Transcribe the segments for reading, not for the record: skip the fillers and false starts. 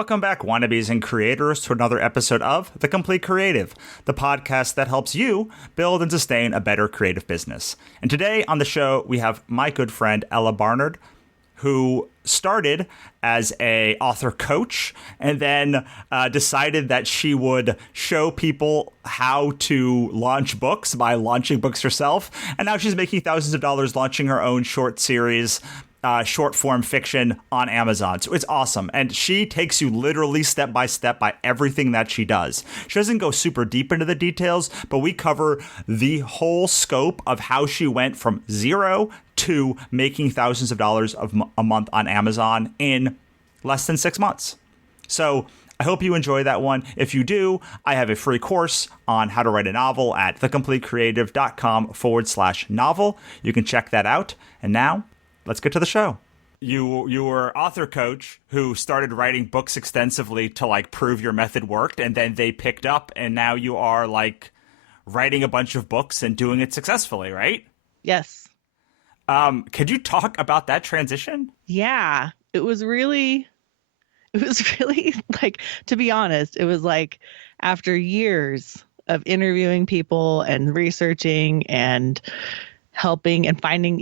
Welcome back, wannabes and creators, to another episode of The Complete Creative, the podcast that helps you build and sustain a better creative business. And today on the show, we have my good friend, Ella Barnard, who started as a author coach and then decided that she would show people how to launch books by launching books herself. And now she's making thousands of dollars launching her own short series, short form fiction on Amazon. So it's awesome. And she takes you literally step by everything that she does. She doesn't go super deep into the details, but we cover the whole scope of how she went from zero to making thousands of dollars a month on Amazon in less than 6 months. So I hope you enjoy that one. If you do, I have a free course on how to write a novel at thecompletecreative.com/novel. You can check that out. And now, let's get to the show. You were author coach who started writing books extensively to like prove your method worked, and then they picked up, and now you are like writing a bunch of books and doing it successfully, right? Yes. Could you talk about that transition? Yeah, it was really like, to be honest, it was like after years of interviewing people and researching and helping and finding,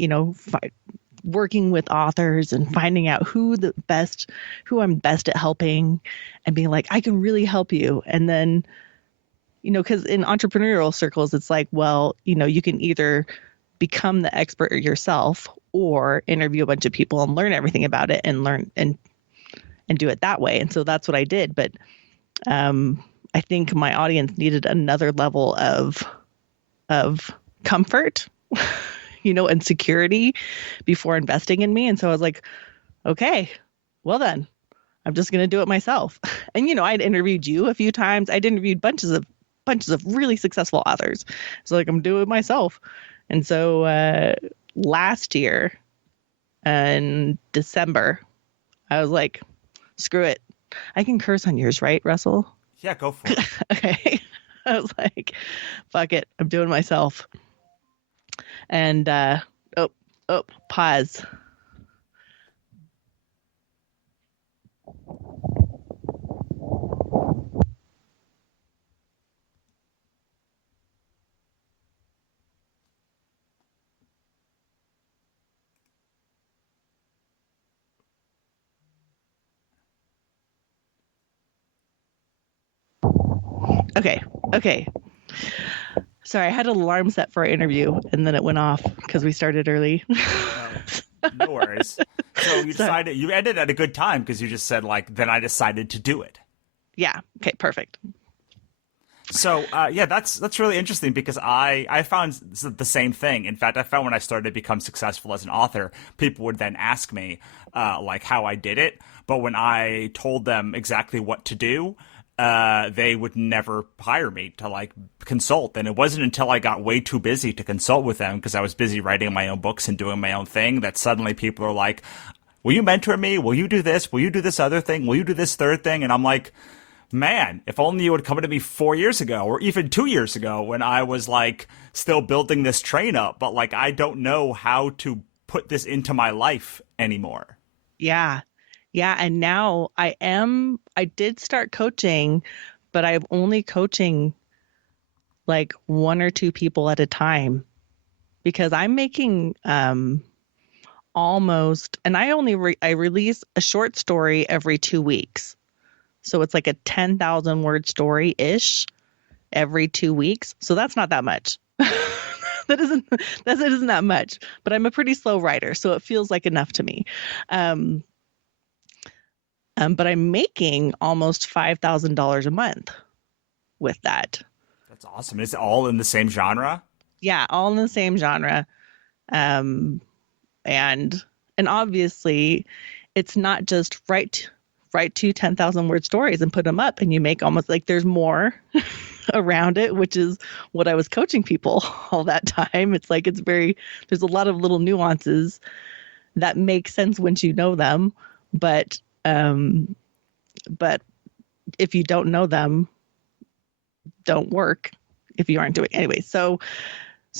working with authors and finding out who I'm best at helping and being like, I can really help you. And then, because in entrepreneurial circles, it's like, well, you can either become the expert yourself or interview a bunch of people and learn everything about it and learn and do it that way. And so that's what I did. But I think my audience needed another level of comfort, and security before investing in me. And so I was like, okay, well then I'm just going to do it myself. And, I'd interviewed you a few times. I'd interviewed bunches of really successful authors. So like, I'm doing it myself. And so last year in December, I was like, screw it. I can curse on yours, right, Russell? Yeah, go for it. Okay. I was like, fuck it. I'm doing it myself. And, pause. Okay. Sorry, I had an alarm set for our interview, and then it went off because we started early. No worries. So you ended at a good time because you just said, like, then I decided to do it. Yeah. Okay, perfect. So, that's really interesting because I found the same thing. In fact, I found when I started to become successful as an author, people would then ask me, like, how I did it. But when I told them exactly what to do, they would never hire me to like consult. And it wasn't until I got way too busy to consult with them because I was busy writing my own books and doing my own thing that suddenly people are like, will you mentor me? Will you do this? Will you do this other thing? Will you do this third thing? And I'm like, man, if only you would come to me 4 years ago or even 2 years ago when I was like still building this train up. But like, I don't know how to put this into my life anymore. Yeah. Yeah. And now I did start coaching, but I'm only coaching like 1 or 2 people at a time because I'm making almost, and I release a short story every 2 weeks. So it's like a 10,000 word story ish every 2 weeks. So that's not that much. That isn't that much, but I'm a pretty slow writer. So it feels like enough to me. But I'm making almost $5,000 a month with that. That's awesome. Is it all in the same genre? Yeah, all in the same genre. And obviously it's not just write 2 10,000 word stories and put them up and you make almost like there's more around it, which is what I was coaching people all that time. It's like, there's a lot of little nuances that make sense once you know them. But if you don't know them, don't work if you aren't doing it anyway. So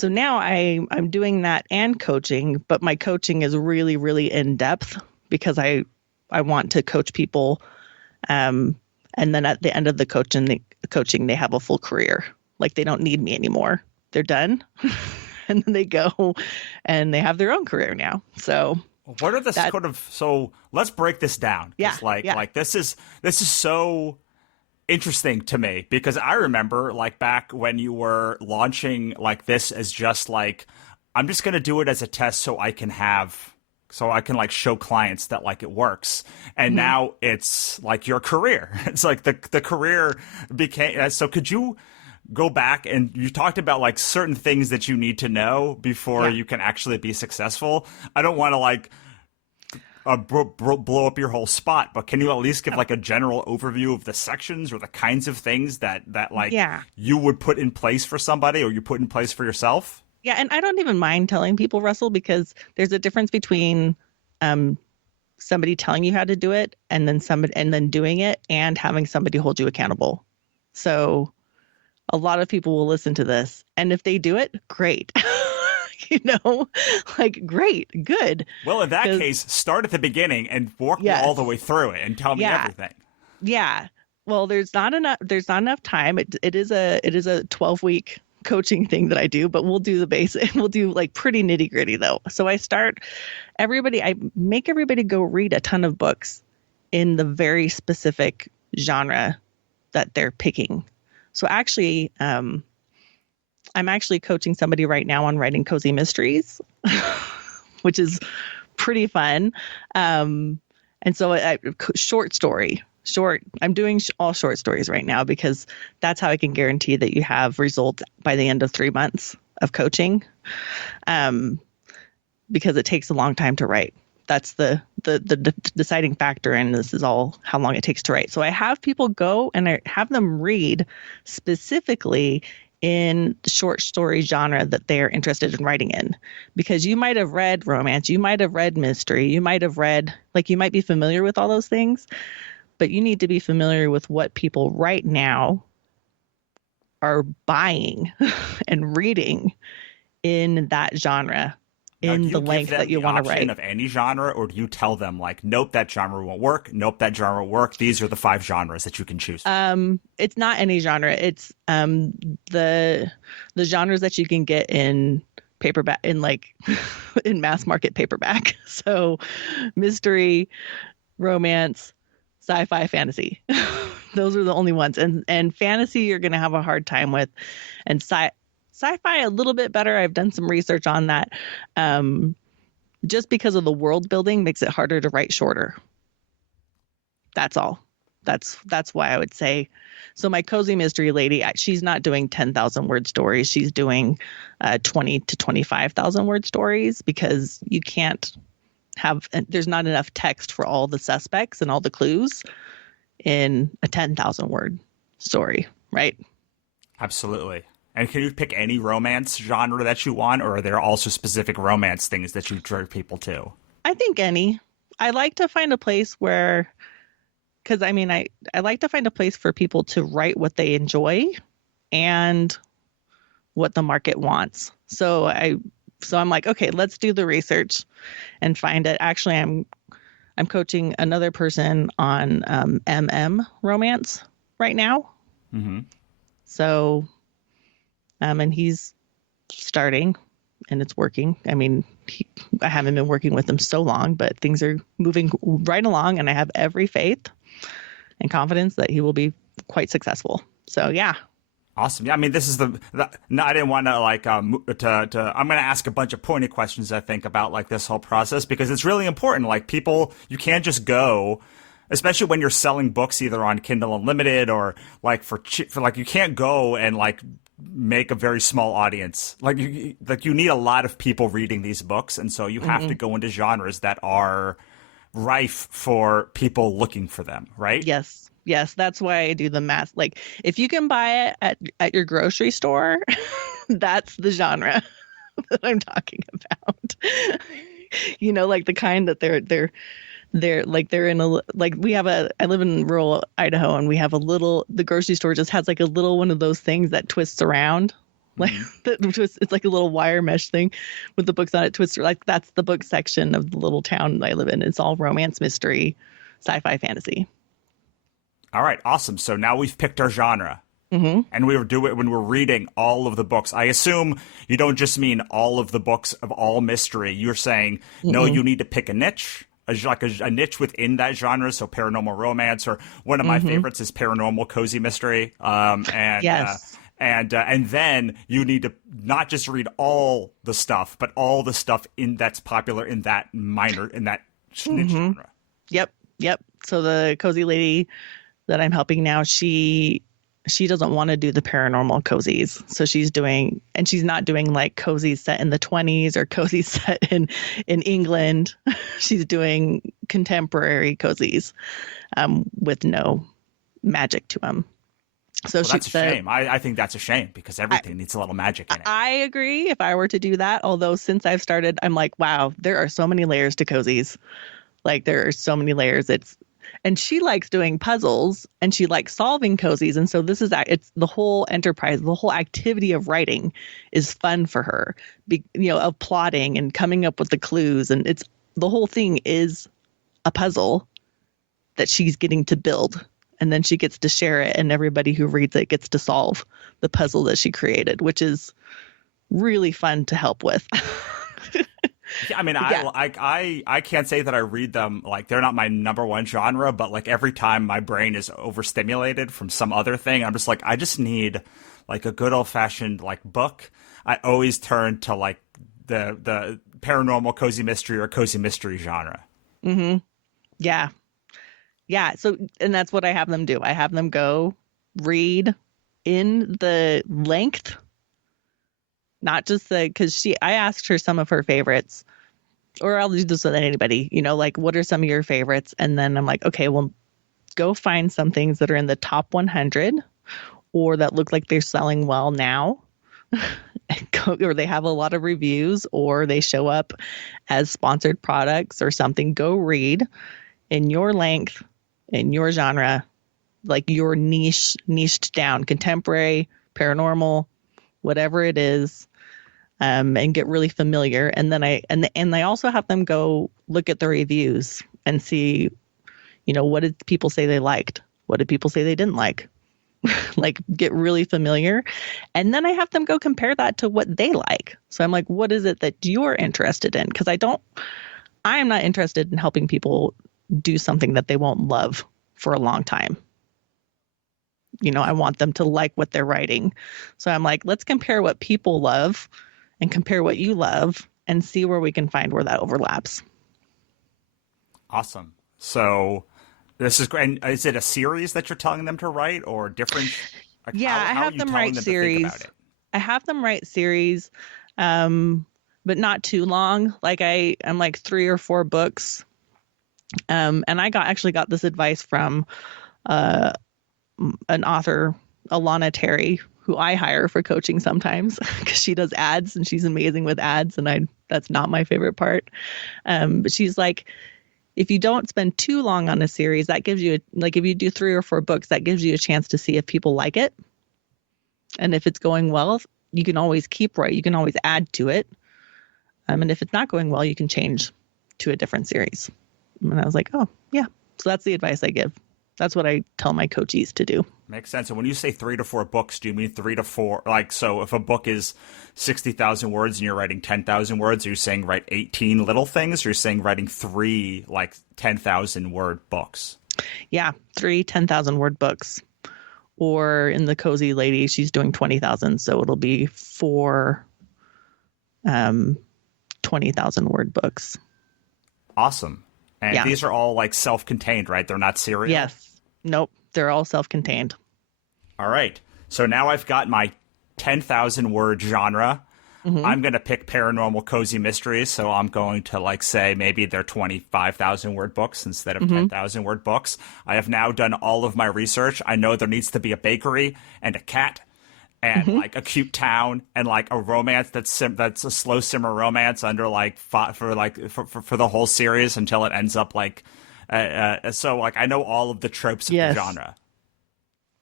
now I'm doing that and coaching, but my coaching is really, really in depth because I want to coach people And then at the end of the coaching, they have a full career. Like they don't need me anymore. They're done. And then they go and they have their own career now. So what are the sort of, so let's break this down. Yeah. Like this is so interesting to me because I remember like back when you were launching like this as just like, I'm just going to do it as a test so I can like show clients that like it works. And now it's like your career. It's like the career became, so could you go back and you talked about like certain things that you need to know before you can actually be successful. I don't want to like blow up your whole spot, but can you at least give like a general overview of the sections or the kinds of things that like you would put in place for somebody or you put in place for yourself? Yeah, and I don't even mind telling people, Russell, because there's a difference between somebody telling you how to do it and then doing it and having somebody hold you accountable. So a lot of people will listen to this, and if they do it, great. Like great, good. Well, in that case, start at the beginning and walk me all the way through it and tell me everything. Yeah. Well, there's not enough time. It is a 12-week coaching thing that I do, but we'll do the basic. We'll do like pretty nitty gritty though. So I make everybody go read a ton of books in the very specific genre that they're picking. So actually, I'm actually coaching somebody right now on writing cozy mysteries, which is pretty fun. And so I'm doing all short stories right now because that's how I can guarantee that you have results by the end of 3 months of coaching. Because it takes a long time to write. That's the deciding factor, and this is all how long it takes to write. So I have people go and I have them read specifically in the short story genre that they're interested in writing in, because you might have read romance, you might have read mystery, you might be familiar with all those things, but you need to be familiar with what people right now are buying and reading in that genre. In the length that you want to write. Of any genre, or do you tell them like, nope, that genre won't work. Nope, that genre won't work. These are the 5 genres that you can choose. It's not any genre. It's the genres that you can get in paperback, in like in mass market paperback. So mystery, romance, sci-fi, fantasy. Those are the only ones. And fantasy you're going to have a hard time with, and sci-fi a little bit better. I've done some research on that. Just because of the world building makes it harder to write shorter. That's all. That's why I would say. So my cozy mystery lady, she's not doing 10,000 word stories. She's doing 20 to 25,000 word stories, because you can't there's not enough text for all the suspects and all the clues in a 10,000 word story, right? Absolutely. And can you pick any romance genre that you want, or are there also specific romance things that you draw people to? I think any. I like to find a place where, because I like to find a place for people to write what they enjoy and what the market wants. So I'm like, okay, let's do the research and find it. Actually, I'm coaching another person on romance right now. Mm-hmm. So. And he's starting, and it's working. I mean, I haven't been working with him so long, but things are moving right along, and I have every faith and confidence that he will be quite successful. So, yeah. Awesome. Yeah, I mean, this is no, I didn't want to like I'm going to ask a bunch of pointed questions, I think, about like this whole process, because it's really important. Like people, you can't just go, especially when you're selling books either on Kindle Unlimited or like for like, you can't go and like make a very small audience. Like you need a lot of people reading these books, and so you have to go into genres that are rife for people looking for them, right? Yes, that's why I do the mass. Like if you can buy it at your grocery store, that's the genre that I'm talking about. Like the kind that they're in I live in rural Idaho, and we have the grocery store just has like a little one of those things that twists around, like it's like a little wire mesh thing with the books on it twists. Like that's the book section of the little town I live in. It's all romance, mystery, sci-fi, fantasy. All right, awesome. So now we've picked our genre. Mm-hmm. And we were doing when we're reading all of the books. I assume you don't just mean all of the books of all mystery. You're saying no, Mm-mm. you need to pick a niche, a niche within that genre. So paranormal romance, or one of my Mm-hmm. favorites is paranormal cozy mystery. Yes. And then you need to not just read all the stuff, but all the stuff in that's popular in that niche Mm-hmm. genre. Yep. Yep. So the cozy lady that I'm helping now, she doesn't want to do the paranormal cozies. So she's not doing like cozies set in the 20s or cozies set in England. She's doing contemporary cozies with no magic to them. So Well, that's a shame. I think that's a shame because everything needs a little magic in it. I agree if I were to do that. Although since I've started, I'm like, wow, there are so many layers to cozies. Like there are so many layers. And she likes doing puzzles and she likes solving cozies. And so it's the whole enterprise, the whole activity of writing is fun for her, of plotting and coming up with the clues. And the whole thing is a puzzle that she's getting to build. And then she gets to share it, and everybody who reads it gets to solve the puzzle that she created, which is really fun to help with. Yeah, I mean, Yeah. I can't say that I read them like they're not my number one genre, but like every time my brain is overstimulated from some other thing, I'm just like, I just need like a good old fashioned like book. I always turn to like the paranormal cozy mystery or cozy mystery genre. Mm-hmm. Yeah. Yeah. So, and that's what I have them do. I have them go read in the length, not just because I asked her some of her favorites, or I'll do this with anybody, like what are some of your favorites? And then I'm like, okay, well, go find some things that are in the top 100 or that look like they're selling well now. Or they have a lot of reviews or they show up as sponsored products or something. Go read in your length, in your genre, like your niched down, contemporary, paranormal, whatever it is, and get really familiar. And then I also have them go look at the reviews and see, what did people say they liked? What did people say they didn't like? Like get really familiar. And then I have them go compare that to what they like. So I'm like, what is it that you're interested in? Because I am not interested in helping people do something that they won't love for a long time. I want them to like what they're writing. So I'm like, let's compare what people love and compare what you love and see where we can find where that overlaps. Awesome. So this is great. And is it a series that you're telling them to write or different? Like Yeah, I how are have you them telling write them to think series. about it? I have them write series, but not too long. Like I'm like 3 or 4 books. And I actually got this advice from an author, Alana Terry, who I hire for coaching sometimes because she does ads and she's amazing with ads, and that's not my favorite part. But she's like, if you don't spend too long on a series, that gives you like if you do 3 or 4 books, that gives you a chance to see if people like it, and if it's going well, you can always you can always add to it. And if it's not going well, you can change to a different series. And I was like, oh yeah, so that's the advice I give. That's what I tell my coachees to do. Makes sense. And when you say 3 to 4 books, do you mean 3 to 4? Like, so if a book is 60,000 words and you're writing 10,000 words, are you saying write 18 little things? Or are you saying writing 3 like 10,000 word books? Yeah, 3 10,000 word books. Or in the cozy lady, she's doing 20,000, so it'll be 4 20,000 word books. Awesome. And Yeah. these are all like self-contained, right? They're not serial? Yes. Nope. They're all self-contained. All right. So now I've got my 10,000 word genre. Mm-hmm. I'm going to pick paranormal cozy mysteries. So I'm going to like say maybe they're 25,000 word books instead of 10,000 word books. I have now done all of my research. I know there needs to be a bakery and a cat and like a cute town and like a romance that's a slow simmer romance under like for the whole series until it ends up like so like I know all of the tropes of the genre.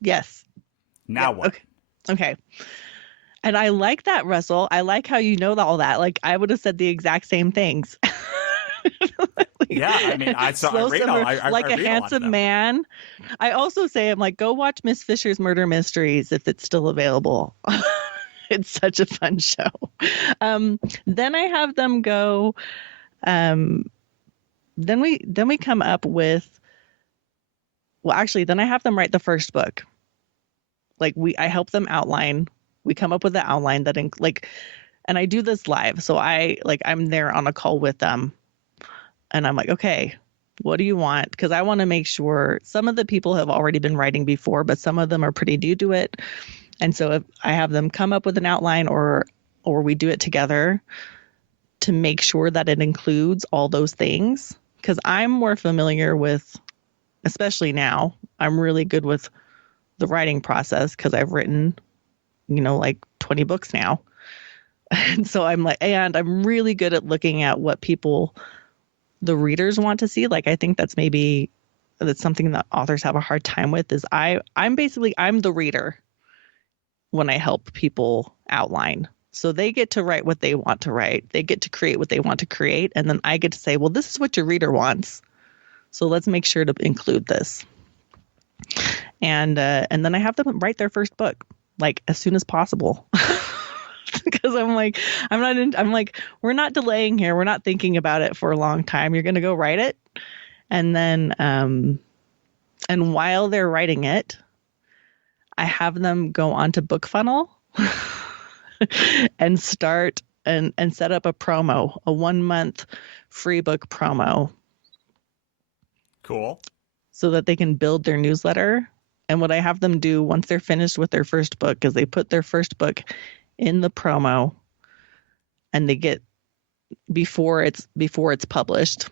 Yes. Now what? Okay. And I like that, Russell. I like how you know all that. Like I would have said the exact same things. Yeah, I mean, I Slow read all, simmer, like I a read a lot of handsome them. man. I also say, I'm like, go watch Miss Fisher's Murder Mysteries if it's still available. It's such a fun show. Then I have them go. Um, then we come up with. Well, actually, then I have them write the first book. Like I help them outline. We come up with the outline that and I do this live. So I'm there on a call with them, and I'm like, okay, what do you want? Because I want to make sure some of the people have already been writing before, but some of them are pretty new to it. And so if I have them come up with an outline or we do it together to make sure that it includes all those things. Because I'm more familiar with, especially now, I'm really good with the writing process because I've written, like 20 books now. And so I'm really good at looking at what the readers want to see. Like, I think that's something that authors have a hard time with is I'm the reader when I help people outline. So they get to write what they want to write. They get to create what they want to create. And then I get to say, well, this is what your reader wants. So let's make sure to include this. And then I have them write their first book, like as soon as possible. Because I'm like, we're not delaying here. We're not thinking about it for a long time. You're going to go write it. And then, and while they're writing it, I have them go onto BookFunnel and start and set up a promo, a 1-month free book promo. Cool. So that they can build their newsletter. And what I have them do once they're finished with their first book is they put their first book in the promo, and they get before it's published,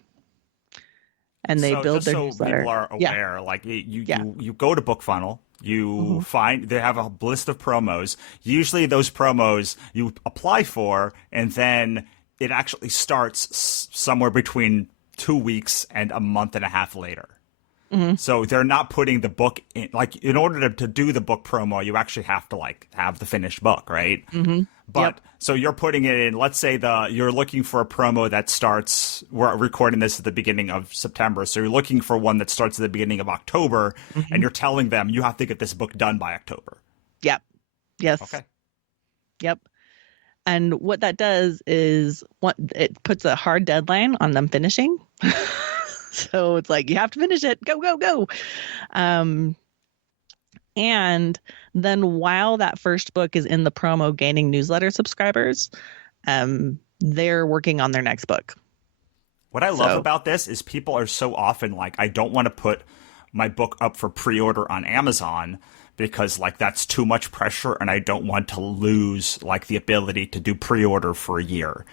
and they build their newsletter. People are aware, like you go to BookFunnel, you find they have a list of promos. Usually those promos you apply for, and then it actually starts somewhere between 2 weeks and a month and a half later. So they're not putting the book in, like, in order to do the book promo, you actually have to have the finished book, right? But so you're putting it in, let's say you're looking for a promo that starts, we're recording this at the beginning of September. So you're looking for one that starts at the beginning of October, and you're telling them you have to get this book done by October. Yep. Yes. Okay. Yep. And what that does is it puts a hard deadline on them finishing. So it's like, you have to finish it. Go, go, go. And then while that first book is in the promo gaining newsletter subscribers, they're working on their next book. What I love about this is people are so often like, I don't want to put my book up for pre-order on Amazon because that's too much pressure, and I don't want to lose the ability to do pre-order for a year.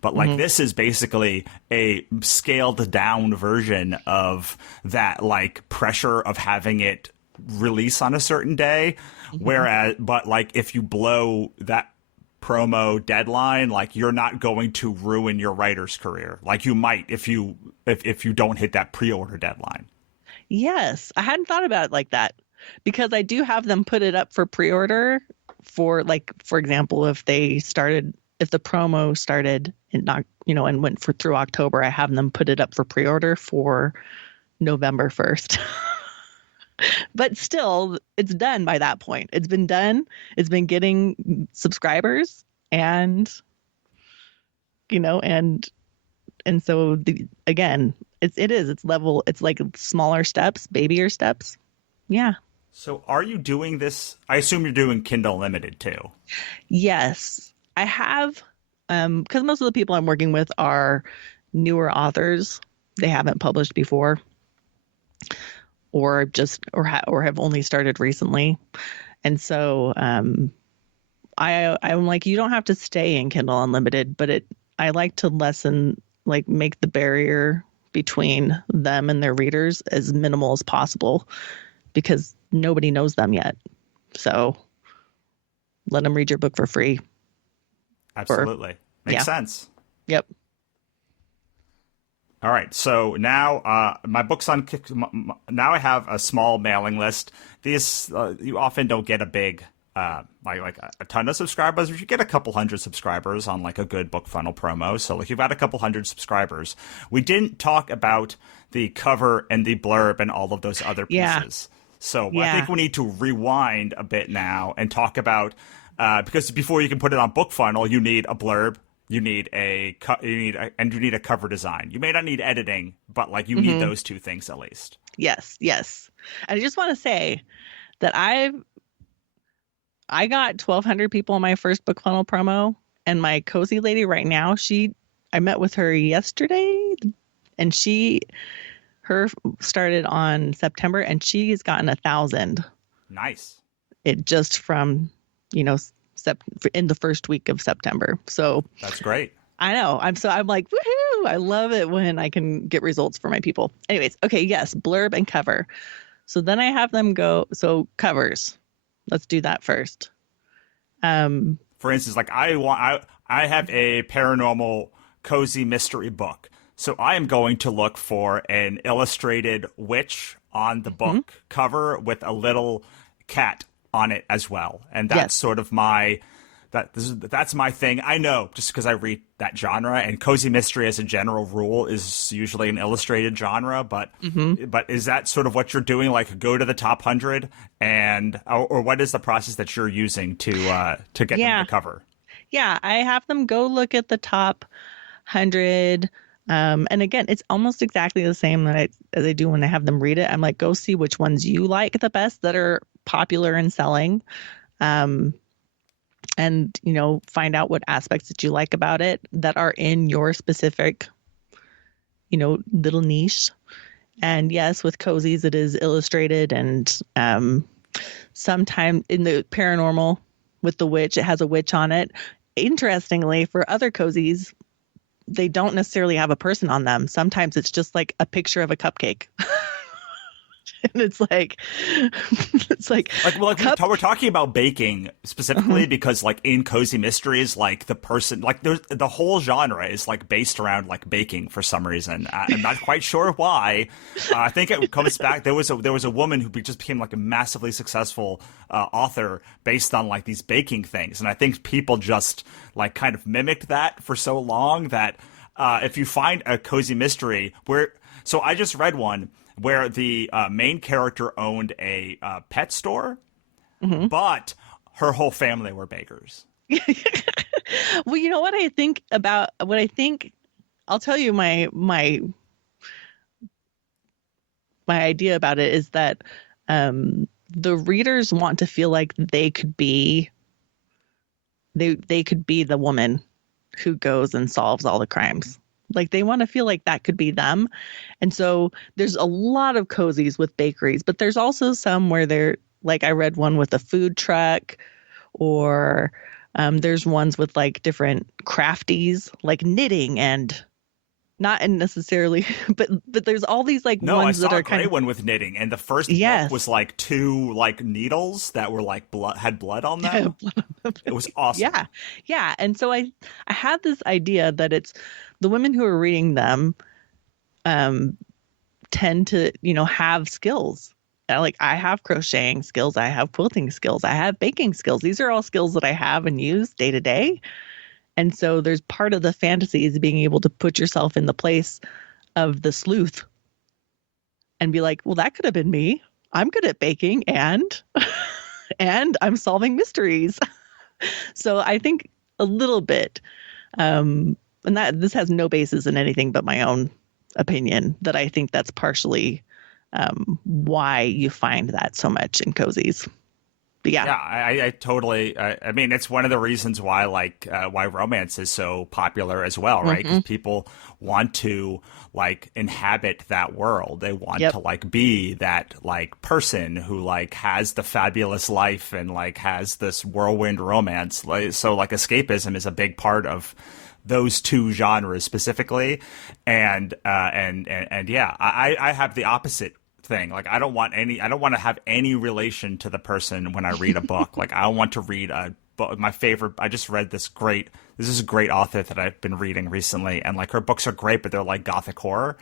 But this is basically a scaled down version of that pressure of having it release on a certain day. Whereas, but if you blow that promo deadline, you're not going to ruin your writer's career. You might if you don't hit that pre-order deadline. Yes, I hadn't thought about it like that, because I do have them put it up for pre-order for for example, if the promo started and went through October, I have them put it up for pre-order for November 1st. But still, it's done by that point. It's been done. It's been getting subscribers, and so again, it's level. It's smaller steps, babier steps. Yeah. So are you doing this? I assume you're doing Kindle Unlimited too. Yes, I have. Because most of the people I'm working with are newer authors. They haven't published before, or have only started recently. And so I'm like, you don't have to stay in Kindle Unlimited, but I like to make the barrier between them and their readers as minimal as possible, because nobody knows them yet. So let them read your book for free. Absolutely. Makes sense. Yep. All right. So now my book's on Kick. Now I have a small mailing list. These you often don't get a big like a ton of subscribers. If you get a couple hundred subscribers on like a good book funnel promo, so like you've got a couple hundred subscribers. We didn't talk about the cover and the blurb and all of those other pieces. So I think we need to rewind a bit now and talk about because before you can put it on book funnel, you need a blurb. You need a cover design. You may not need editing, but like you need those two things at least. Yes. And I just want to say that I got 1,200 people on my first book funnel promo, and my cozy lady right now, I met with her yesterday, and her started on September, and she's gotten 1,000. Nice. It just from, in the first week of September. So that's great. I know. I'm like, woohoo! I love it when I can get results for my people. Anyways, okay, yes, blurb and cover. So then I have them go. So covers. Let's do that first. For instance, like I have a paranormal cozy mystery book. So I am going to look for an illustrated witch on the book cover with a little cat on it as well. And that's sort of that's my thing. I know just because I read that genre, and cozy mystery as a general rule is usually an illustrated genre, but is that sort of what you're doing? Like go to the top 100 or what is the process that you're using to get them to cover? Yeah, I have them go look at the top 100. And again, it's almost exactly the same as I do when I have them read it. I'm like, go see which ones you like the best that are popular and selling. And, find out what aspects that you like about it that are in your specific, little niche. And yes, with cozies, it is illustrated. And sometime in the paranormal with the witch, it has a witch on it. Interestingly, for other cozies, they don't necessarily have a person on them. Sometimes it's just like a picture of a cupcake. And it's like we're talking about baking specifically because like in cozy mysteries, like the person, like the whole genre is like based around like baking for some reason. I'm not quite sure why. I think it comes back. There was a woman who just became like a massively successful author based on like these baking things, and I think people just like kind of mimicked that for so long that if you find a cozy mystery so I just read one where the main character owned a pet store, but her whole family were bakers. Well, you know what I think about what I think. I'll tell you my idea about it is that the readers want to feel like they could be the woman who goes and solves all the crimes. Like they want to feel like that could be them. And so there's a lot of cozies with bakeries, but there's also some where they're like, I read one with a food truck, or there's ones with like different crafties, like knitting, and not necessarily, but there's all these like ones that are kind of one with knitting. And the first book was like 2 like needles that were like had blood on them. It was awesome. Yeah. And so I had this idea that it's the women who are reading them tend to, have skills. Like I have crocheting skills, I have quilting skills, I have baking skills. These are all skills that I have and use day to day. And so there's part of the fantasy is being able to put yourself in the place of the sleuth and be like, well, that could have been me. I'm good at baking and I'm solving mysteries. So I think a little bit, and that this has no basis in anything but my own opinion, that I think that's partially why you find that so much in cozies. But yeah, I totally. I mean, it's one of the reasons why why romance is so popular as well, right? Because people want to like inhabit that world. They want to like be that like person who like has the fabulous life and like has this whirlwind romance. So like escapism is a big part of those two genres specifically, and yeah, I have the opposite thing. Like I don't want to have any relation to the person when I read a book. Like I want to read a book. My favorite, I just read this is a great author that I've been reading recently, and like her books are great, but they're like gothic horror.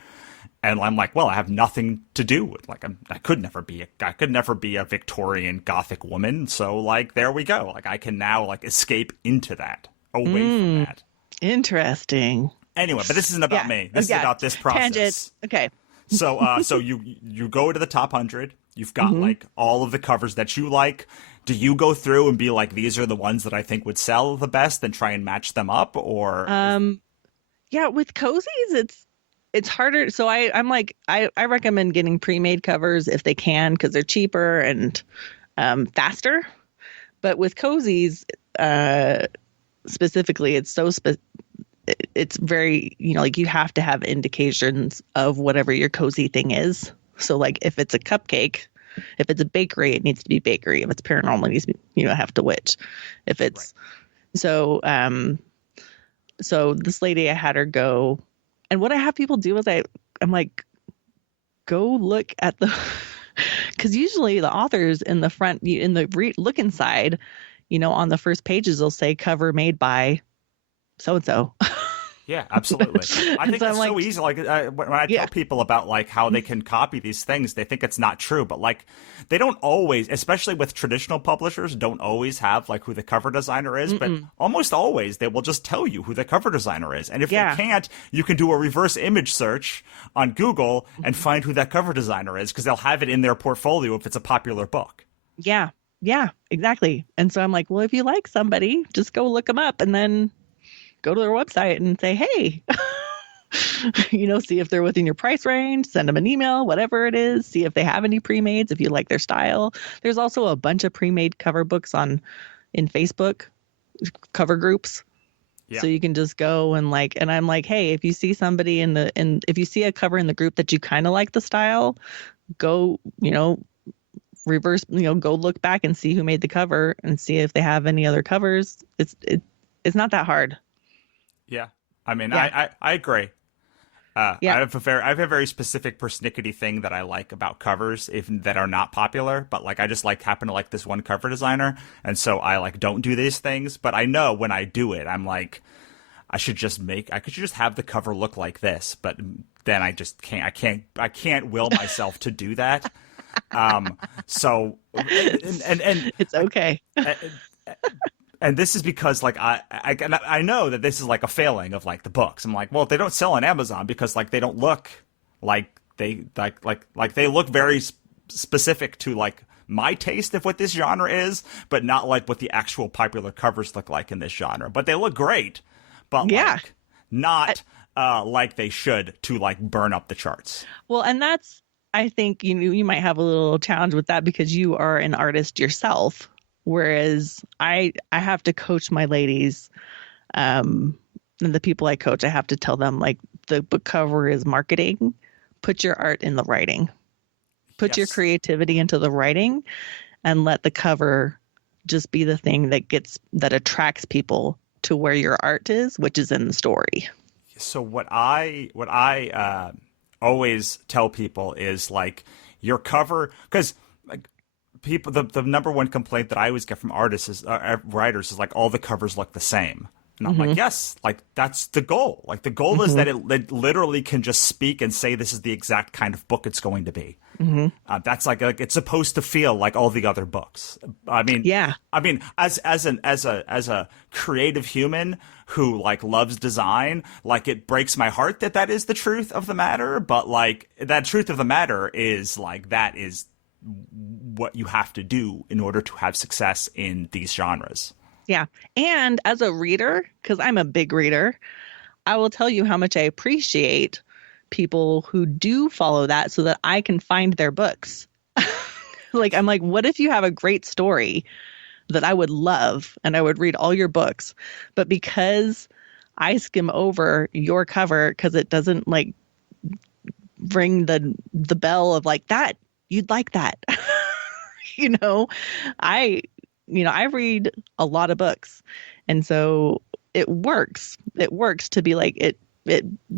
And I'm like, well, I have nothing to do with, like, I could never be a Victorian Gothic woman. So, like, there we go. Like, I can now, like, escape into that, away from that. Interesting. Anyway, but this isn't about me. This is about this process. Tangent. Okay. So you go to the top 100. You've got like all of the covers that you like. Do you go through and be like, these are the ones that I think would sell the best, and try and match them up, or? Yeah, with cozies, it's harder. So I'm like, I recommend getting pre-made covers if they can, because they're cheaper and faster. But with cozies, specifically, it's very, like, you have to have indications of whatever your cozy thing is. So, like, if it's a cupcake, if it's a bakery, it needs to be bakery. If it's paranormal, it needs to be, have to witch. If it's so this lady, I had her go, and what I have people do is I'm like, go look at the, because usually the authors in the front, in the look inside, on the first pages, they'll say cover made by so and so. Yeah, absolutely. I think it's so easy. Like, when I tell people about like how they can copy these things, they think it's not true. But like, they don't always, especially with traditional publishers, don't always have like who the cover designer is. But almost always, they will just tell you who the cover designer is. And if they can't, you can do a reverse image search on Google and find who that cover designer is, because they'll have it in their portfolio if it's a popular book. Yeah, exactly. And so I'm like, well, if you like somebody, just go look them up, and then go to their website and say, hey, see if they're within your price range, send them an email, whatever it is, see if they have any pre-mades, if you like their style. There's also a bunch of pre-made cover books in Facebook cover groups. Yeah. So you can just go and and I'm like, hey, if you see somebody if you see a cover in the group that you kind of like the style, go, reverse, go look back and see who made the cover and see if they have any other covers. It's not that hard. Yeah, I mean, I agree. I have a very specific persnickety thing that I like about covers, that are not popular, but like I just happen to like this one cover designer, and so I don't do these things. But I know when I do it, I'm like, I could just have the cover look like this, but then I just can't. I can't will myself to do that. So and it's okay. And this is because I know that this is like a failing of like the books. I'm like, well, they don't sell on Amazon because they don't look like they they look very specific to like my taste of what this genre is, but not like what the actual popular covers look like in this genre. But they look great, but not like they should to like burn up the charts. Well, and that's, I think you might have a little challenge with that because you are an artist yourself. Whereas I have to coach my ladies, and the people I coach, I have to tell them like the book cover is marketing. Put your art in the writing. Put your creativity into the writing, and let the cover just be the thing that attracts people to where your art is, which is in the story. So what I always tell people is like your cover, because like people, the number one complaint that I always get from artists is writers is like all the covers look the same. And I'm like, yes, like that's the goal. Like the goal is that it literally can just speak and say this is the exact kind of book it's going to be. That's like it's supposed to feel like all the other books. I mean, as a creative human who like loves design, like it breaks my heart that is the truth of the matter. But like that truth of the matter is like that is what you have to do in order to have success in these genres. Yeah. And as a reader, because I'm a big reader, I will tell you how much I appreciate people who do follow that so that I can find their books. Like, I'm like, what if you have a great story that I would love and I would read all your books, but because I skim over your cover because it doesn't like ring the bell of like that, you'd like that. I read a lot of books, and so it works to be like it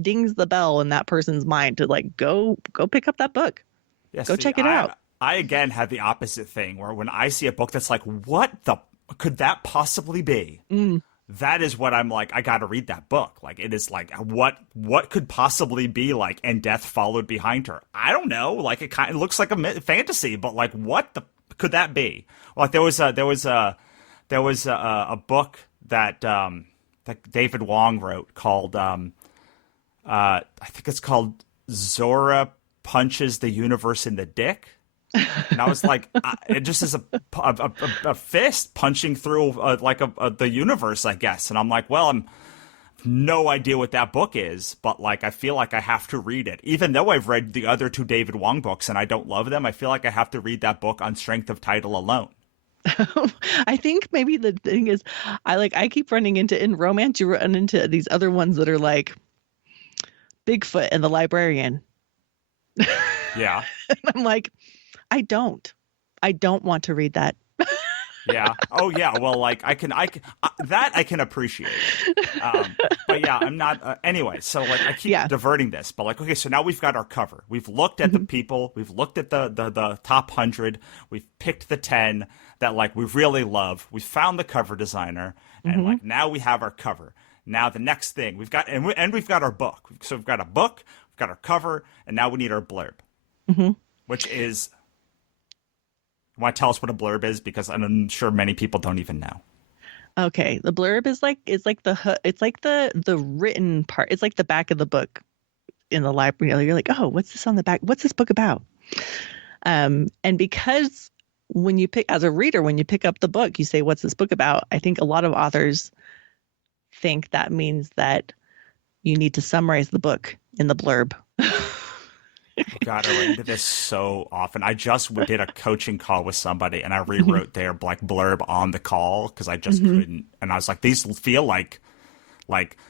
dings the bell in that person's mind to like go pick up that book. Yeah, go check it out. I again have the opposite thing where when I see a book that's like, what could that possibly be? that is what I'm like, I got to read that book. Like, it is like, what could possibly be like, and death followed behind her? I don't know. Like, it looks like a fantasy, but like, what could that be? Like, there was a book that David Wong wrote called, I think it's called Zora Punches the Universe in the Dick. And I was like, it just is a fist punching through the universe, I guess. And I'm like, well, I'm no idea what that book is, but like I feel like I have to read it, even though I've read the other two David Wong books and I don't love them. I feel like I have to read that book on strength of title alone. I think maybe the thing is, I keep running into, in romance, you run into these other ones that are like Bigfoot and the Librarian. Yeah. And I'm like, I don't want to read that. Yeah. Oh, yeah. Well, like I can appreciate. But yeah, I'm not. Anyway, so like I keep diverting this, but like, okay, so now we've got our cover. We've looked at the people. We've looked at the top 100. We've picked the 10 that like we really love. We found the cover designer, and like now we have our cover. Now the next thing we've got, we've got our book. So we've got a book, we've got our cover, and now we need our blurb, which is. Want to tell us what a blurb is, because I'm sure many people don't even know. Okay, the blurb is like the written part. It's like the back of the book in the library. You're like, oh, what's this on the back? What's this book about? And because when you pick up the book, you say, what's this book about? I think a lot of authors think that means that you need to summarize the book in the blurb. Oh God, I run into this so often. I just did a coaching call with somebody, and I rewrote their like blurb on the call because I just couldn't. And I was like, these feel like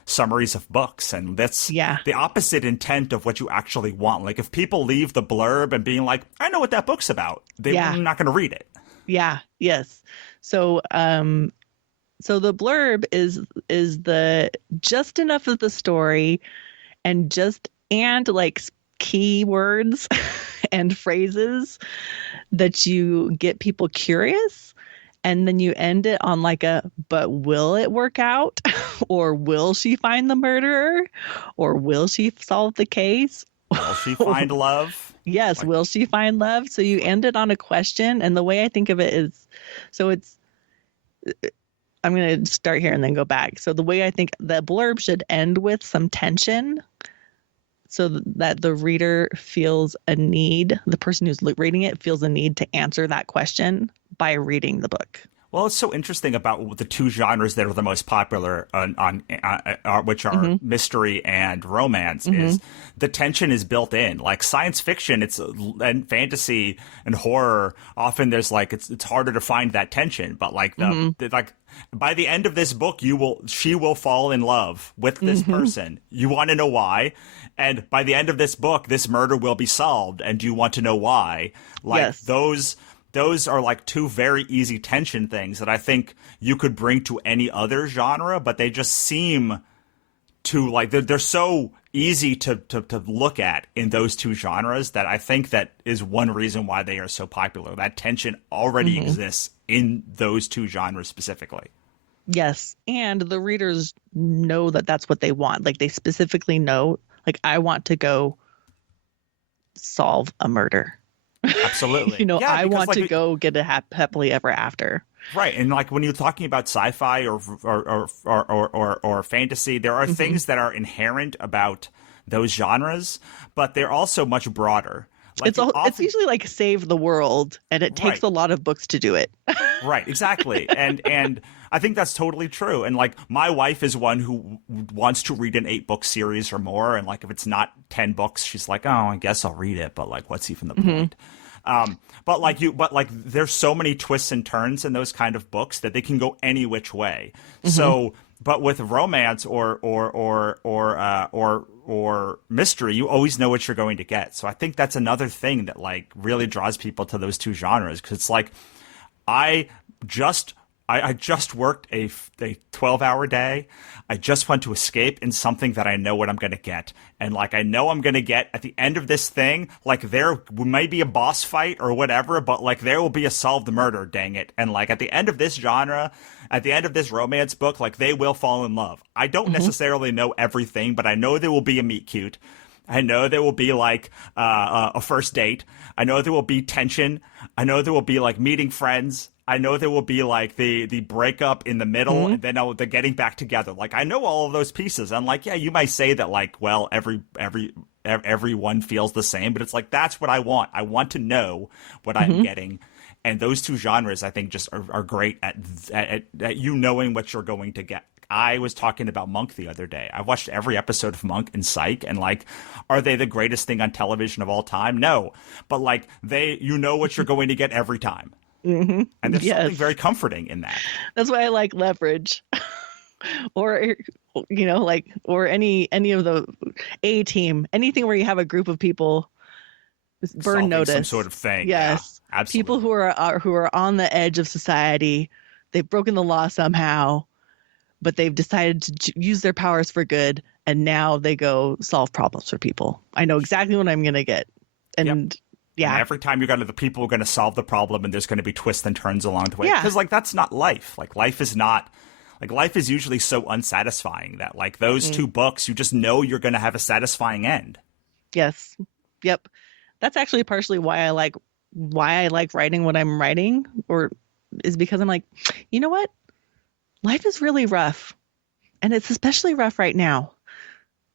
summaries of books, and that's the opposite intent of what you actually want. Like if people leave the blurb and being like, I know what that book's about, they're not going to read it. Yeah. Yes. So, so the blurb is the just enough of the story, and like keywords and phrases that you get people curious, and then you end it on like but will it work out? Or will she find the murderer? Or will she solve the case? Will she find love? Yes, will she find love? So you end it on a question, and the way I think of it is, I'm going to start here and then go back. So the way I think the blurb should end with some tension, so that the reader feels a need, the person who's reading it feels a need to answer that question by reading the book. Well, it's so interesting about the two genres that are the most popular which are mystery and romance, is the tension is built in. Like science fiction, and fantasy and horror, often there's like it's harder to find that tension. But like like by the end of this book, she will fall in love with this person. You want to know why, and by the end of this book, this murder will be solved, and you want to know why. Like those are like two very easy tension things that I think you could bring to any other genre, but they just seem to like they're so easy to look at in those two genres that I think that is one reason why they are so popular. That tension already exists in those two genres specifically. Yes, and the readers know that that's what they want. Like they specifically know, like I want to go solve a murder. Absolutely. I want to go get a happily ever after. Right. And like when you're talking about sci-fi or fantasy, there are things that are inherent about those genres, but they're also much broader. Like it's usually like save the world, and it takes a lot of books to do it. Right, exactly. And I think that's totally true. And like my wife is one who wants to read an 8-book series or more, and like if it's not 10 books, she's like, "Oh, I guess I'll read it, but like what's even the point?" But there's so many twists and turns in those kind of books that they can go any which way. So, but with romance or mystery, you always know what you're going to get. So I think that's another thing that like really draws people to those two genres, because it's like I I just worked a 12-hour day. I just want to escape in something that I know what I'm going to get. And like, I know I'm going to get at the end of this thing, like there might be a boss fight or whatever, but like there will be a solved murder, dang it. And like at the end of this genre, at the end of this romance book, like they will fall in love. I don't necessarily know everything, but I know there will be a meet cute. I know there will be like a first date. I know there will be tension. I know there will be like meeting friends. I know there will be like the breakup in the middle and then the getting back together. Like I know all of those pieces. And like, yeah, you might say that like, well, everyone feels the same, but it's like, that's what I want. I want to know what I'm getting. And those two genres, I think, just are great at you knowing what you're going to get. I was talking about Monk the other day. I watched every episode of Monk and Psych, and like, are they the greatest thing on television of all time? No, but like you know what you're going to get every time, and there's something very comforting in that. That's why I like Leverage, or like, or any of the A-Team, anything where you have a group of people. Burn Notice, some sort of thing. Yes, yeah, absolutely. People who are on the edge of society. They've broken the law somehow, but they've decided to use their powers for good, and now they go solve problems for people. I know exactly what I'm going to get. And yeah. And every time the people are going to solve the problem, and there's going to be twists and turns along the way. Because like, that's not life. Like life is usually so unsatisfying that like those two books, you just know you're going to have a satisfying end. Yes. Yep. That's actually partially why I like writing what I'm writing, or is because I'm like, you know what? Life is really rough, and it's especially rough right now.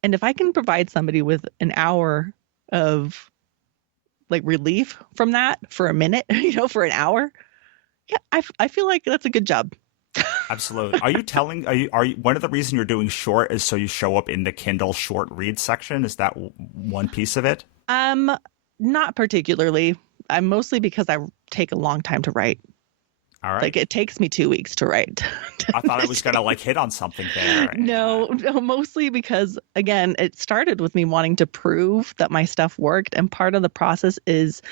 And if I can provide somebody with an hour of like relief from that for a minute, for an hour, yeah, I feel like that's a good job. Absolutely. Are you one of the reasons you're doing short is so you show up in the Kindle short read section? Is that one piece of it? Not particularly. I'm mostly because I take a long time to write. All right. Like it takes me 2 weeks to write. I thought I was going to like hit on something there. No, mostly because, again, it started with me wanting to prove that my stuff worked. And part of the process is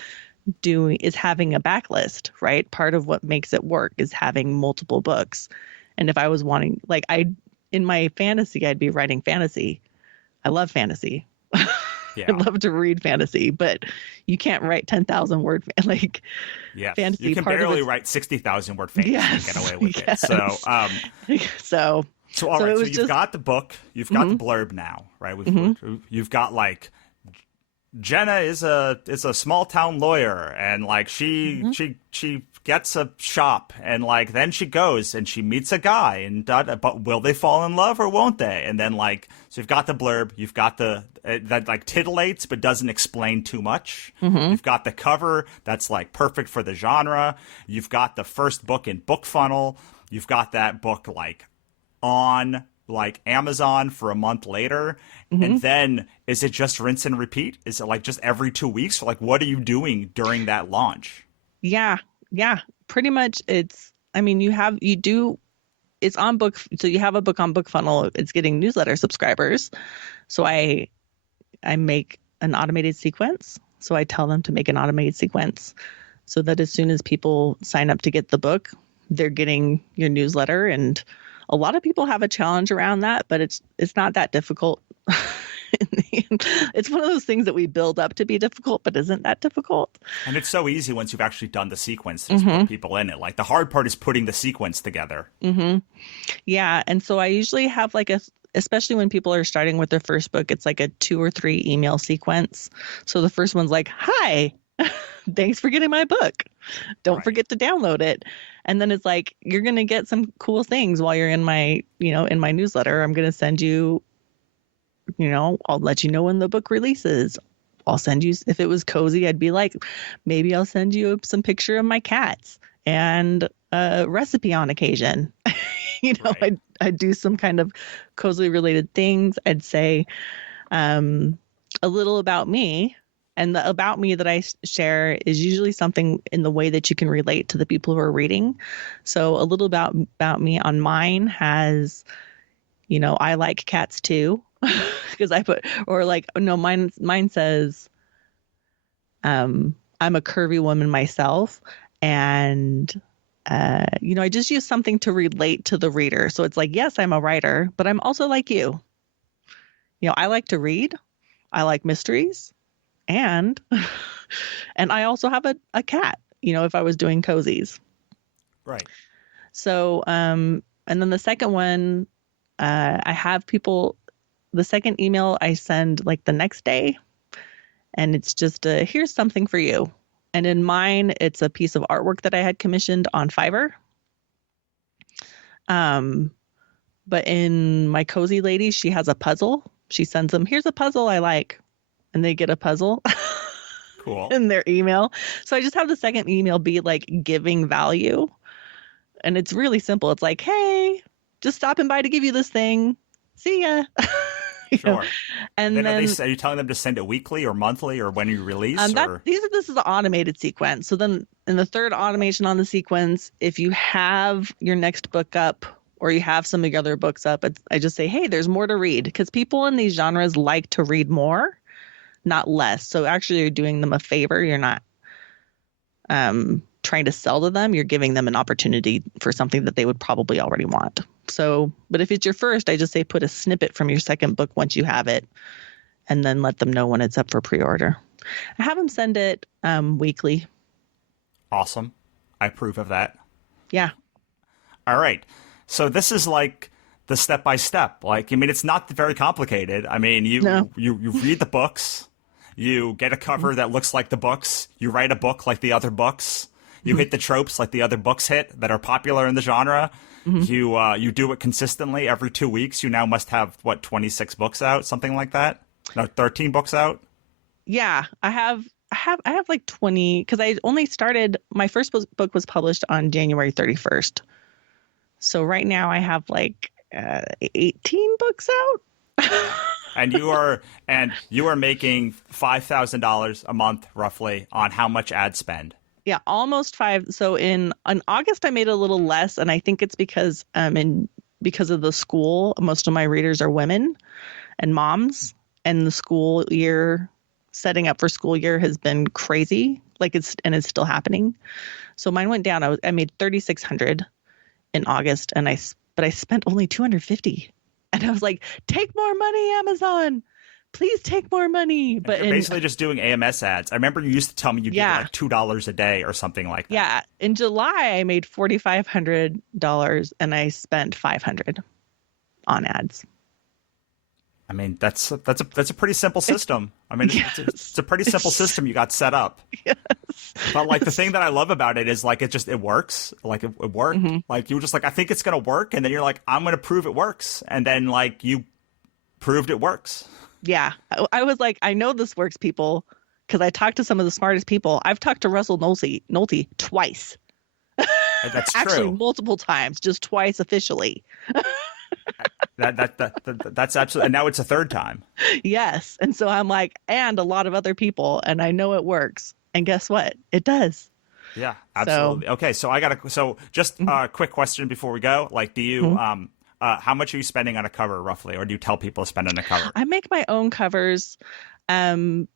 having a backlist, right? Part of what makes it work is having multiple books. And if I was wanting, like in my fantasy, I'd be writing fantasy. I love fantasy. Yeah. I'd love to read fantasy, but you can't write 10,000 word fantasy. You can barely write 60,000 word fantasy and get away with it. So all right. So you've got the book, you've got the blurb now, right? You've got like Jenna is a small town lawyer, and like she gets a shop, and like then she goes and she meets a guy, and but will they fall in love or won't they? And then like, so you've got the blurb, you've got the that like titillates but doesn't explain too much. You've got the cover that's like perfect for the genre. You've got the first book in BookFunnel. You've got that book like on like Amazon for a month later. And then is it just rinse and repeat? Is it like just every 2 weeks? Like, what are you doing during that launch? Yeah, pretty much. It's on book. So you have a book on BookFunnel. It's getting newsletter subscribers. So I make an automated sequence. So I tell them to make an automated sequence so that as soon as people sign up to get the book, they're getting your newsletter. And a lot of people have a challenge around that, but it's not that difficult. It's one of those things that we build up to be difficult, but isn't that difficult. And it's so easy once you've actually done the sequence to put people in it. Like the hard part is putting the sequence together. Yeah. And so I usually have like especially when people are starting with their first book, it's like a 2 or 3 email sequence. So the first one's like, hi, thanks for getting my book. Don't forget to download it. And then it's like, you're going to get some cool things while you're in my newsletter. I'm going to send you, I'll let you know when the book releases. I'll send you, if it was cozy, I'd be like, maybe I'll send you some picture of my cats and a recipe on occasion. I'd do some kind of cozy related things. I'd say a little about me. And the about me that I share is usually something in the way that you can relate to the people who are reading. So a little about me on mine has, I like cats too, because mine says, I'm a curvy woman myself, and I just use something to relate to the reader. So it's like, yes, I'm a writer, but I'm also like you. I like to read. I like mysteries, and and I also have a cat. If I was doing cozies. Right. So, and then the second one, I have people. The second email I send like the next day, and it's just here's something for you. And in mine, it's a piece of artwork that I had commissioned on Fiverr. But in my cozy lady, she has a puzzle. She sends them, here's a puzzle I like, and they get a puzzle. Cool. In their email. So I just have the second email be like giving value. And it's really simple. It's like, hey, just stopping by to give you this thing. See ya. Sure. And then are you telling them to send it weekly or monthly or when you release? This is the automated sequence. So then in the third automation on the sequence, if you have your next book up or you have some of your other books up, I just say, hey, there's more to read, because people in these genres like to read more, not less. So actually you're doing them a favor. You're not trying to sell to them. You're giving them an opportunity for something that they would probably already want. So, but if it's your first, I just say put a snippet from your second book once you have it, and then let them know when it's up for pre-order. I have them send it weekly. Awesome. I approve of that. Yeah. All right. So this is like the step-by-step. Like, I mean, it's not very complicated. I mean, you read the books. You get a cover that looks like the books. You write a book like the other books. You hit the tropes like the other books hit that are popular in the genre. You do it consistently every 2 weeks. You now must have 26 books out, something like that. No, 13 books out. Yeah, I have like 20, because I only started, my first book was published on January 31st. So right now I have like 18 books out. And you are making $5,000 a month roughly on how much ad spend? Yeah, almost 5. So in August I made a little less, and I think it's because because of the school, most of my readers are women and moms, and the school year, setting up for school year has been crazy. It's still happening. So mine went down. I made $3,600 in August, but I spent only $250. And I was like, take more money, Amazon. Please take more money. But you're basically just doing AMS ads. I remember you used to tell me you did like $2 a day or something like that. Yeah. In July, I made $4,500 and I spent $500 on ads. I mean, that's a pretty simple system. I mean, yes. it's a pretty simple system you got set up. Yes. But like the thing that I love about it is like it works. Like it worked. Mm-hmm. Like you were just like, I think it's gonna work, and then you're like, I'm gonna prove it works, and then like you proved it works. Yeah, I was like, I know this works, people, because I talked to some of the smartest people. I've talked to Russell Nolte twice. That's true. Actually, multiple times, just twice officially. That's absolutely. And now it's a third time. Yes, and so I'm like, and a lot of other people, and I know it works. And guess what? It does. Yeah, absolutely. So, okay, so just a quick question before we go. Like, do you how much are you spending on a cover roughly, or do you tell people to spend on a cover? I make my own covers. For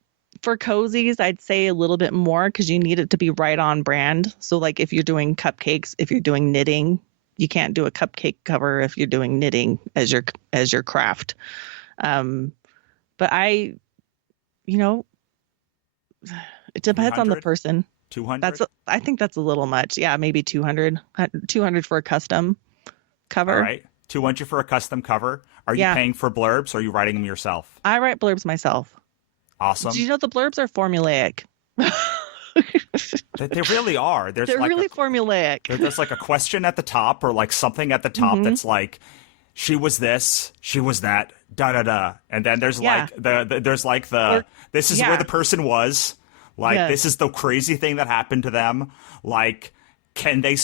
cozies, I'd say a little bit more, because you need it to be right on brand. So like if you're doing cupcakes, if you're doing knitting, you can't do a cupcake cover if you're doing knitting as your craft. But it depends on the person. 200? I think that's a little much. Yeah, maybe 200. 200 for a custom cover. All right. 200 for a custom cover. Are you paying for blurbs, or are you writing them yourself? I write blurbs myself. Awesome. Do you know the blurbs are formulaic? They really are. They're like really formulaic. There's like a question at the top, or like something at the top that's like, she was this, she was that, da da da, and then there's like this is where the person was. Like this is the crazy thing that happened to them. Like, can they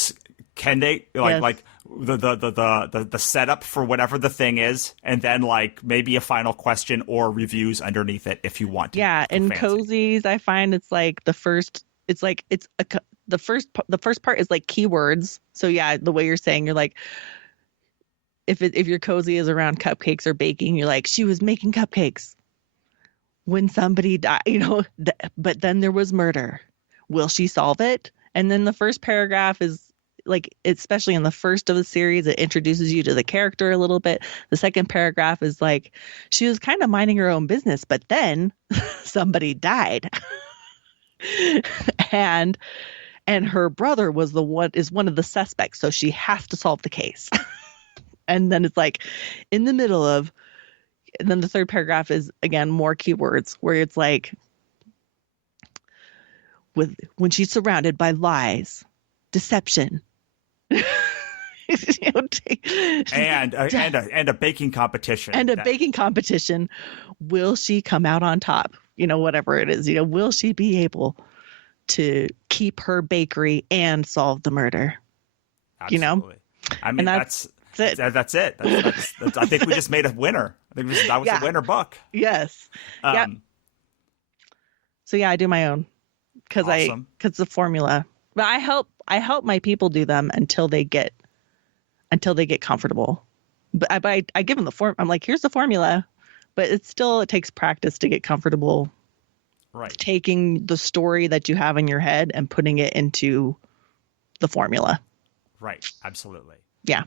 like the setup for whatever the thing is, and then like maybe a final question or reviews underneath it if you want to. Yeah, in cozies, I find it's like the first part is like keywords. So yeah, the way you're saying, you're like, if your cozy is around cupcakes or baking, you're like, she was making cupcakes when somebody died, but then there was murder. Will she solve it? And then the first paragraph is like, especially in the first of the series, it introduces you to the character a little bit. The second paragraph is like, she was kind of minding her own business, but then somebody died. and her brother is one of the suspects, so she has to solve the case. And then it's like in the middle of, and then the third paragraph is again more keywords where it's like, when she's surrounded by lies, deception, and a baking competition. And a baking competition. Will she come out on top? Whatever it is, will she be able to keep her bakery and solve the murder? Absolutely. I mean, that's it. That's it. That's, I think we just made a winner. I think that was a winner book. Yes. Yeah. So yeah, I do my own because awesome. Because the formula. But I help my people do them until they get comfortable. But I give them the form. I'm like, here's the formula, but it takes practice to get comfortable. Right. Taking the story that you have in your head and putting it into the formula. Right. Absolutely. Yeah.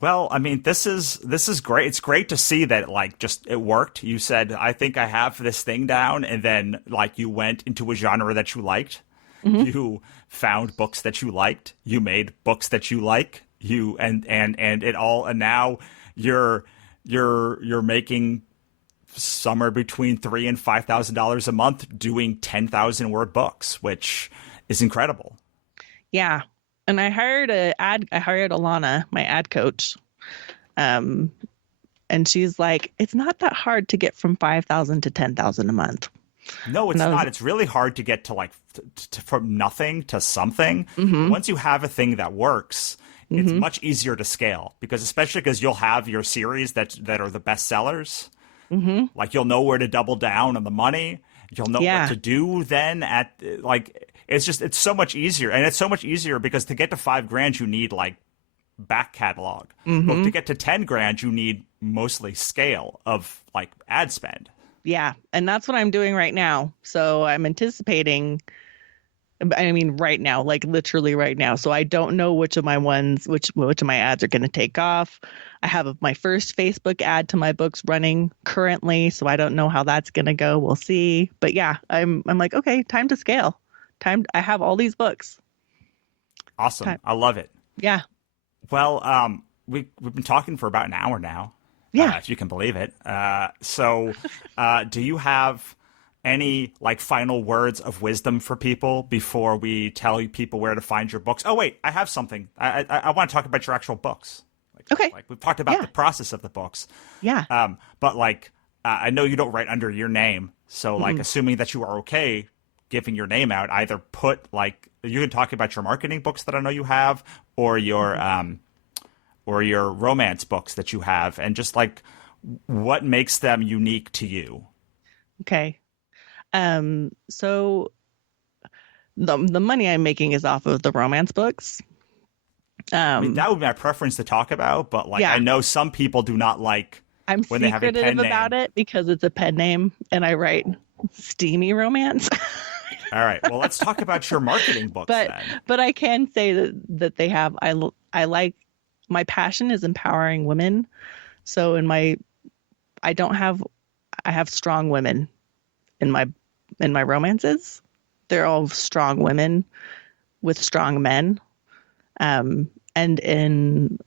Well, I mean, this is great. It's great to see that, like, just it worked. You said, I think I have this thing down. And then, like, you went into a genre that you liked. Mm-hmm. You found books that you liked. You made books that you like. And it all. And now you're making somewhere between $3,000 and $5,000 a month doing 10,000-word books, which is incredible. Yeah. And I hired Alana, my ad coach. And she's like, it's not that hard to get from 5,000 to 10,000 a month. No, it's not. It's really hard to get to like from nothing to something. Mm-hmm. Once you have a thing that works, it's mm-hmm. much easier to scale especially because you'll have your series that are the best sellers. Mm-hmm. Like you'll know where to double down on the money. You'll know what to do then it's so much easier. And it's so much easier because to get to $5,000, you need like back catalog. Mm-hmm. But to get to $10,000, you need mostly scale of like ad spend. Yeah. And that's what I'm doing right now. So I'm anticipating, right now, like literally right now. So I don't know which of my ads are going to take off. I have my first Facebook ad to my books running currently. So I don't know how that's going to go. We'll see. But yeah, I'm like, okay, time to scale. I have all these books. Awesome. I love it. Yeah. Well, we've been talking for about an hour now. Yeah. If you can believe it. So do you have any like final words of wisdom for people before we tell people where to find your books? Oh, wait, I have something. I want to talk about your actual books. Okay. Like we've talked about the process of the books. Yeah. But like, I know you don't write under your name. So like, assuming that you are okay giving your name out, either put like, you can talk about your marketing books that I know you have, or your romance books that you have, and just like what makes them unique to you. Okay. So the money I'm making is off of the romance books. I mean, that would be my preference to talk about, but like, I know some people do not like I'm when they have a pen secretive name. about it because it's a pen name and I write steamy romance. All right. Well, let's talk about your marketing books then. But I can say that they have, I like, my passion is empowering women. So I have strong women in my romances. They're all strong women with strong men. And in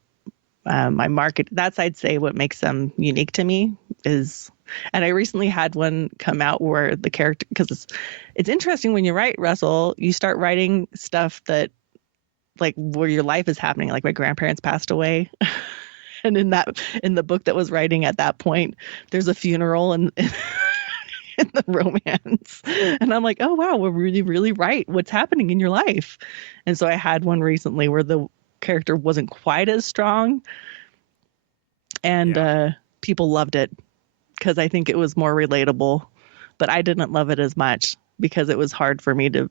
my market, that's, I'd say, what makes them unique to me is, and I recently had one come out where the character, because it's interesting when you write, Russell, you start writing stuff that like where your life is happening. Like my grandparents passed away. And in the book that was writing at that point, there's a funeral and in the romance. And I'm like, oh, wow, we're really, really right. What's happening in your life? And so I had one recently where the character wasn't quite as strong. And people loved it because I think it was more relatable. But I didn't love it as much because it was hard for me to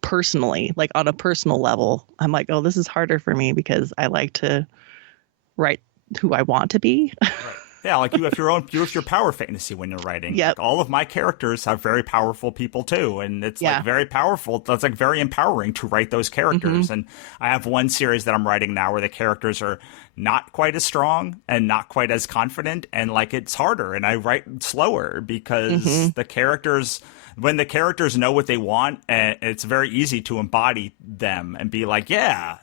personally, like on a personal level. I'm like, oh, this is harder for me because I like to write who I want to be. Right. Yeah, like you have your power fantasy when you're writing. Yep. Like all of my characters have very powerful people too, and it's like very powerful. That's like very empowering to write those characters. And I have one series that I'm writing now where the characters are not quite as strong and not quite as confident, and like it's harder. And I write slower because the characters, when the characters know what they want, it's very easy to embody them and be like, yeah,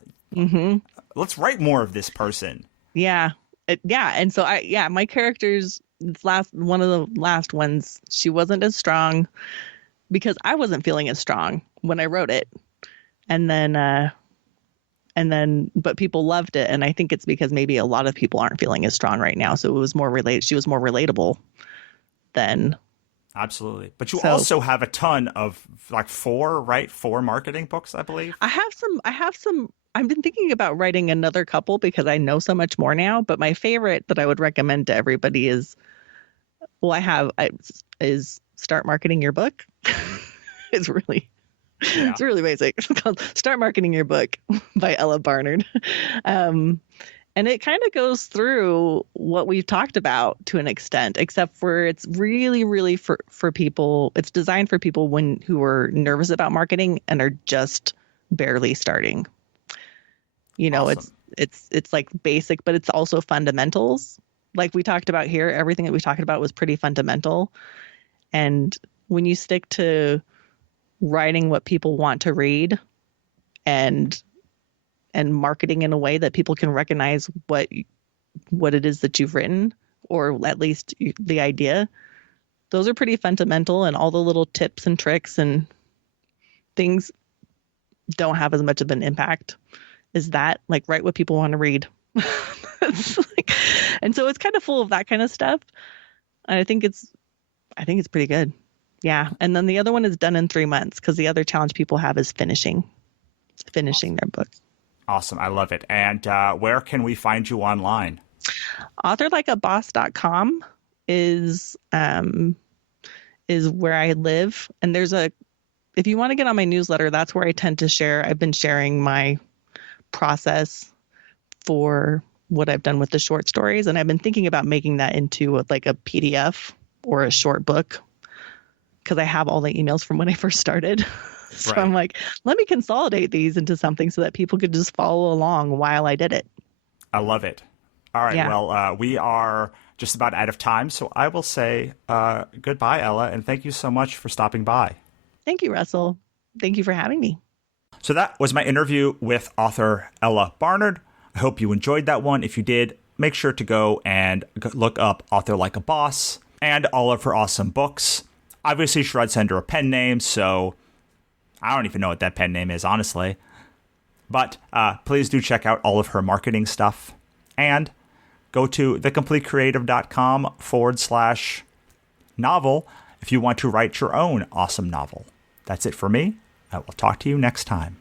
let's write more of this person. Yeah. And so my characters, one of the last ones, she wasn't as strong because I wasn't feeling as strong when I wrote it. And then, but people loved it. And I think it's because maybe a lot of people aren't feeling as strong right now. So it was more she was more relatable than. Absolutely. But you also have a ton of like four marketing books, I believe. I have some. I've been thinking about writing another couple because I know so much more now. But my favorite that I would recommend to everybody is Start Marketing Your Book. It's really basic. It's called Start Marketing Your Book by Ella Barnard. And it kind of goes through what we've talked about to an extent, except for it's really, really for people. It's designed for people who are nervous about marketing and are just barely starting. Awesome. It's like basic, but it's also fundamentals. Like we talked about here, everything that we talked about was pretty fundamental. And when you stick to writing what people want to read and marketing in a way that people can recognize what it is that you've written, or at least the idea, those are pretty fundamental, and all the little tips and tricks and things don't have as much of an impact as that. Like, write what people want to read. And so it's kind of full of that kind of stuff. And I think it's pretty good. Yeah. And then the other one is done in 3 months, because the other challenge people have is finishing awesome. Their book. Awesome. I love it. And where can we find you online? Authorlikeaboss.com is where I live. And if you want to get on my newsletter, that's where I tend to share. I've been sharing my process for what I've done with the short stories. And I've been thinking about making that into like a PDF or a short book, because I have all the emails from when I first started. So I'm like, let me consolidate these into something so that people could just follow along while I did it. I love it. All right. Yeah. Well, we are just about out of time. So I will say goodbye, Ella, and thank you so much for stopping by. Thank you, Russell. Thank you for having me. So that was my interview with author Ella Barnard. I hope you enjoyed that one. If you did, make sure to go and look up Author Like a Boss and all of her awesome books. Obviously, she writes under a pen name, so I don't even know what that pen name is, honestly. But please do check out all of her marketing stuff. And go to thecompleteCreative.com/novel if you want to write your own awesome novel. That's it for me. I will talk to you next time.